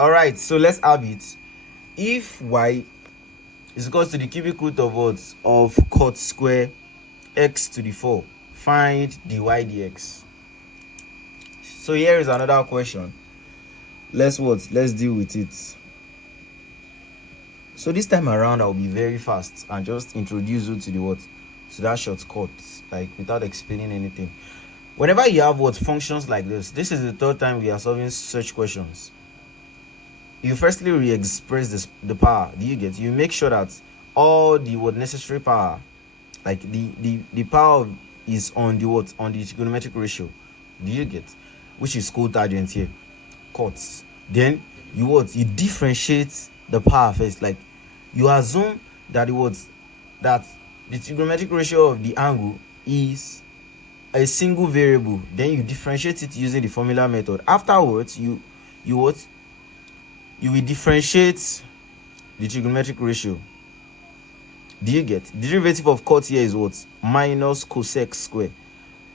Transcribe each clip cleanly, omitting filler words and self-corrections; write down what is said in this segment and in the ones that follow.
All right, so let's have it. If y is equals to the cubic root of what? Of cot square x to the 4, find dy dx. So here is another question. Let's deal with it. So this time around I'll be very fast and just introduce you to the to that shortcut, like without explaining anything. Whenever you have functions like this is the third time we are solving such questions. You firstly re-express the power. Do you get? You make sure that all the necessary power, like the power is on the on the trigonometric ratio. Do you get? Which is cotangent here, cots. Then you differentiate the power first. Like you assume that that the trigonometric ratio of the angle is a single variable. Then you differentiate it using the formula method. Afterwards, you will differentiate the trigonometric ratio. Do you get? The derivative of cot here is minus cosec square.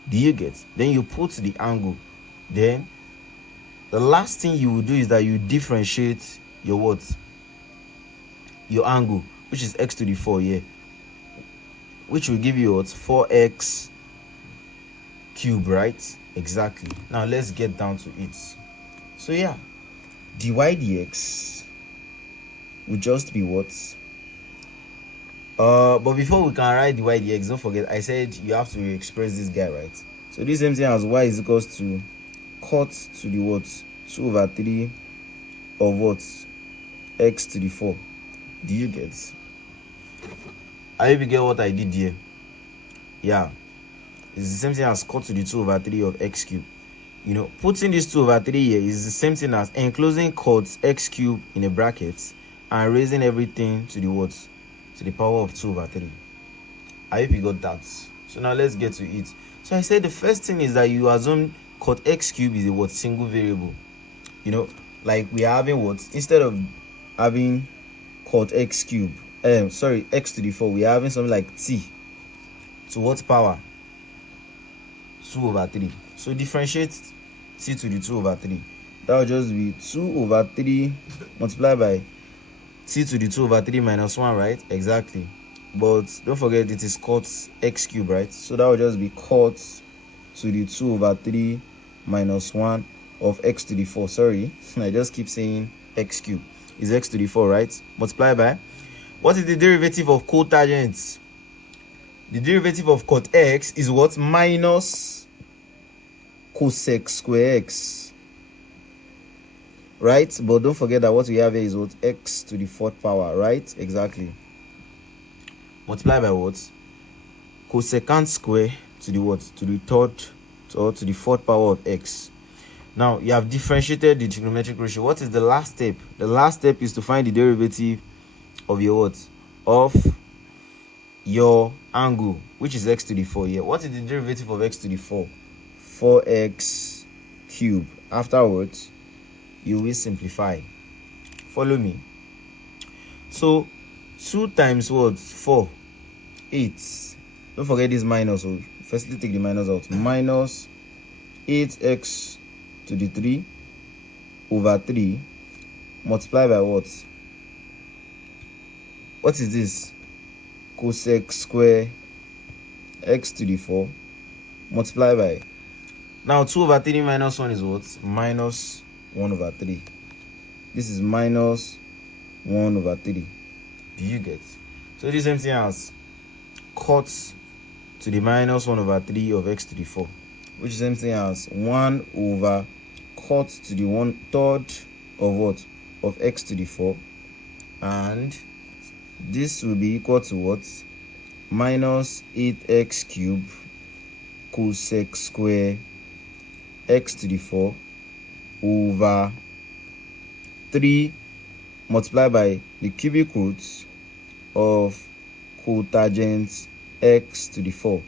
Do you get? Then you put the angle. Then the last thing you will do is that you differentiate your your angle, which is x to the 4 here, which will give you 4x cube, right? Exactly. Now let's get down to it. So yeah, dy dx will just be but before we can write dy dx, don't forget I said you have to express this guy, right? So this same thing as y is equals to cot to the 2/3 of x to the 4. Do you get? I hope you get what I did here. Yeah, it's the same thing as cot to the 2/3 of x cube. Putting this 2/3 here is the same thing as enclosing cot x cube in a bracket and raising everything to the to the power of 2/3. I hope you got that. So now let's get to it. So I said the first thing is that you assume cot x cube is a single variable. Like we are having instead of having cot x cube, x to the 4, we are having something like t to what power? 2/3. So differentiate t to the 2/3. That will just be 2/3 multiplied by t to the 2/3 minus 1, right? Exactly. But don't forget it is cot x cube, right? So that will just be cot to the 2/3 minus 1 of x to the 4. Sorry, I just keep saying x cube is x to the 4, right? Multiply by, what is the derivative of cotangent? The derivative of cot x is minus cosec square x, right? But don't forget that what we have here is x to the 4th power, right? Exactly. Multiply by cosecant square to the to the 3rd or to the 4th power of x. Now you have differentiated the trigonometric ratio. What is the last step? The last step is to find the derivative of your of your angle, which is x to the 4 here. What is the derivative of x to the 4? 4x cube. Afterwards, you will simplify. Follow me. So 2 times 4? 8. Don't forget this minus. So firstly take the minus out. Minus 8x to the 3 over 3 multiply by what is this? Cosec square x to the 4 multiply by, now 2/3 minus 1 is minus 1/3. This is minus 1/3. Do you get? So this same thing as cot to the minus 1/3 of x to the 4, which is the same thing as 1 over cot to the 1/3 of of x to the 4, and this will be equal to minus 8x cube cosec square x to the 4 over 3 multiplied by the cubic roots of cotangent x to the 4.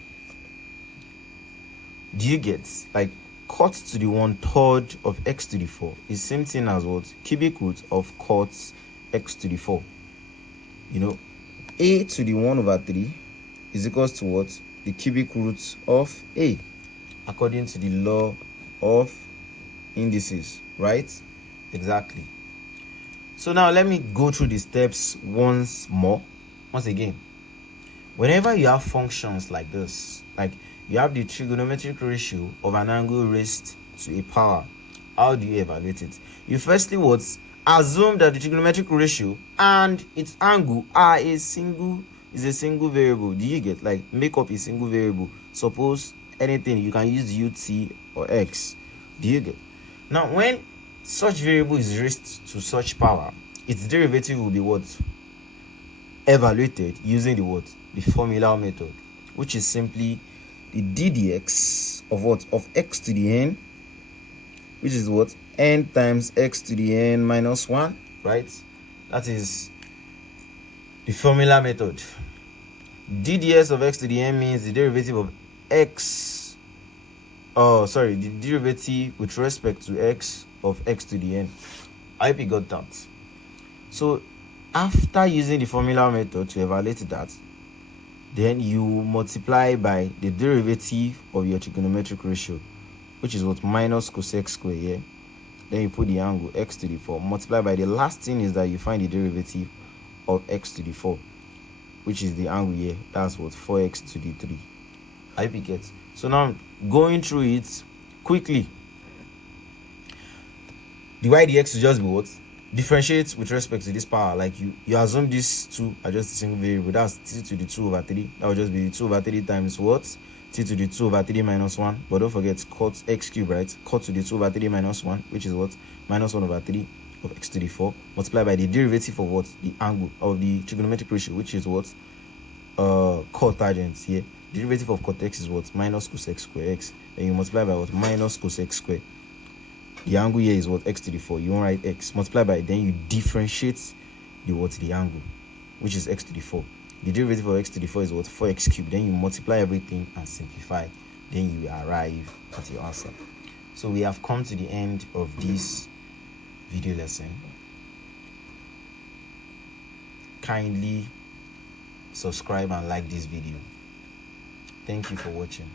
Do you get? Like cot to the 1/3 of x to the 4 is same thing as cubic root of cot x to the 4. A to the 1/3 is equals to the cubic root of a, according to the law of indices, right? Exactly. So now let me go through the steps once again. Whenever you have functions like this, like you have the trigonometric ratio of an angle raised to a power, how do you evaluate it? You firstly would assume that the trigonometric ratio and its angle are a single variable. Do you get? Like, make up a single variable. Suppose anything, you can use ut or x. Do you get? Now when such variable is raised to such power, its derivative will be what? Evaluated using the what? The formula method, which is simply the ddx of what? Of x to the n, which is what? N times x to the n minus 1, right? That is the formula method. Dds of x to the n means the derivative of x, the derivative with respect to x of x to the n. I hope you got that. So after using the formula method to evaluate that, then you multiply by the derivative of your trigonometric ratio, which is what? Minus cosec square here. Then you put the angle x to the 4, multiply by the last thing is that you find the derivative of x to the 4, which is the angle here. That's what? 4x to the 3. I hope you get. So now going through it quickly, divide the x to just be what? Differentiate with respect to this power. Like you assume these two are just a single variable. That's t to the 2 over 3. That would just be the 2 over 3 times what? T to the 2 over 3 minus 1. But don't forget cot x cube, right? Cot to the 2 over 3 minus 1, which is what? Minus 1 over 3 of x to the 4. Multiply by the derivative of what? The angle of the trigonometric ratio, which is what? Cot tangent here. The derivative of cot x is what? Minus cosec square x. Then you multiply by what? Minus cosec square. The angle here is what? X to the 4. You won't write x. Multiply by it. Then you differentiate the what? The angle, which is x to the 4. The derivative of x to the 4 is what? 4x cubed. Then you multiply everything and simplify. Then you arrive at your answer. So we have come to the end of this video lesson. Kindly subscribe and like this video. Thank you for watching.